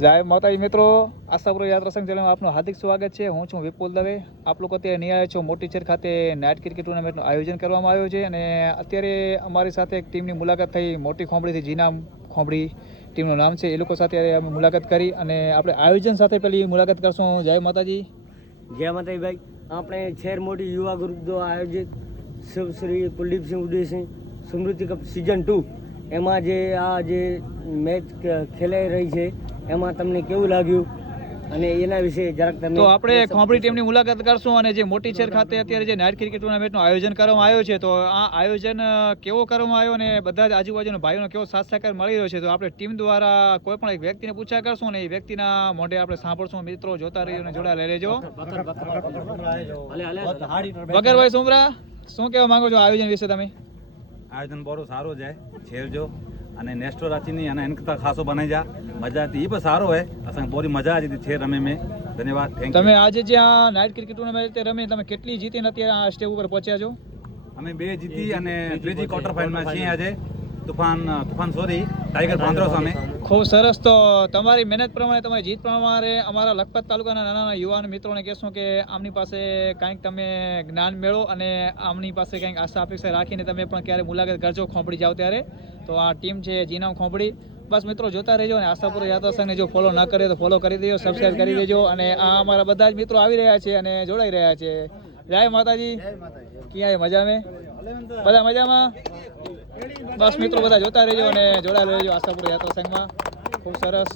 જય માતાજી મિત્રો, આશાપુરા યાત્રા સંઘ ચેનલમાં આપનું હાર્દિક સ્વાગત છે। હું છું વિપુલ દવે। આપ લોકો અત્યારે નિહાળે છો મોટી ચેર ખાતે નાઇટ ક્રિકેટ ટુર્નામેન્ટનું આયોજન કરવામાં આવ્યું છે અને અત્યારે અમારી સાથે એક ટીમની મુલાકાત થઈ। મોટી ખોંભડીથી જીનામ ખોંભડી ટીમનું નામ છે। એ લોકો સાથે અમે મુલાકાત કરી અને આપણે આયોજન સાથે પેલી મુલાકાત કરશું। જય માતાજી। જય માતાજી ભાઈ। આપણે શહેર મોટી યુવા ગ્રુપ દ્વારા આયોજિત શ્રી કુલદીપસિંહ ઉદયસિંહ સ્મૃતિ કપ સિઝન 2 એમાં જે મેચ ખેલાઈ રહી છે એમાં તમને કેવું લાગ્યું અને એના વિશે જરાક તમે તો આપણે ખોંભડી ટીમની મુલાકાત કરશું અને જે મોટી ચેર ખાતે અત્યારે જે નાઇટ ક્રિકેટ ટુર્નામેન્ટનું આયોજન કરવામાં આવ્યું છે તો આ આયોજન કેવો કરવામાં આવ્યો અને બધા જ આજુબાજુના ભાઈઓનો કેવો સાથ સહકાર મળી રહ્યો છે તો આપણે ટીમ દ્વારા કોઈ પણ એક વ્યક્તિને પૂછ્યા કરશું અને એ વ્યક્તિના મોઢે આપણે સાંભળશું। મિત્રો જોતા રહીજો અને જોડાયેલા રહેજો। વગરભાઈ સુમરા, શું કહેવા માંગો છો આયોજન વિશે તમે? आयोजन बहुत सारो है छेर जो अने नेक्स्ट राची नहीं अने इनका खासो बनाई जा मजा आती ये सारो है असा पूरी मजा आ छेर रमे में। धन्यवाद। थैंक તમે આજે જે આ નાઇટ ક્રિકેટ ટુર્નામેન્ટ રમી તમે કેટલી જીતીને અત્યારે આ સ્ટેજ ઉપર પહોંચ્યા છો? અમે 2 જીતી અને ત્રીજી ક્વાર્ટર ફાઇનલ માં છીએ આજે તુફાન સોરી ટાઈગર પાંદરો સામે। ખૂબ સરસ। તો તમારી મહેનત પ્રમાણે તમારી જીત પ્રમાણે અમારા લખપત તાલુકાના નાના યુવાન મિત્રોને કહેશું કે આમની પાસે કંઈક તમે જ્ઞાન મેળવો અને આમની પાસે કંઈક આશા અપેક્ષા રાખીને તમે પણ ક્યારે મુલાકાત કરજો ખોંભડી જાઓ ત્યારે। તો આ ટીમ છે જીનામ ખોંભડી। બસ મિત્રો જોતા રહેજો અને આશાપુરા યાત્રા સંઘને જો ફોલો ન કરે તો ફોલો કરી દેજો, સબસ્ક્રાઈબ કરી દેજો અને આ અમારા બધા જ મિત્રો આવી રહ્યા છે અને જોડાઈ રહ્યા છે। જય માતાજી। ક્યાં મજા મેં બધા મજામાં? બસ મિત્રો બધા જોતા રહેજો અને જોડાયેલા રહેજો આશાપુરા યાત્રા સંઘમાં। ખૂબ સરસ।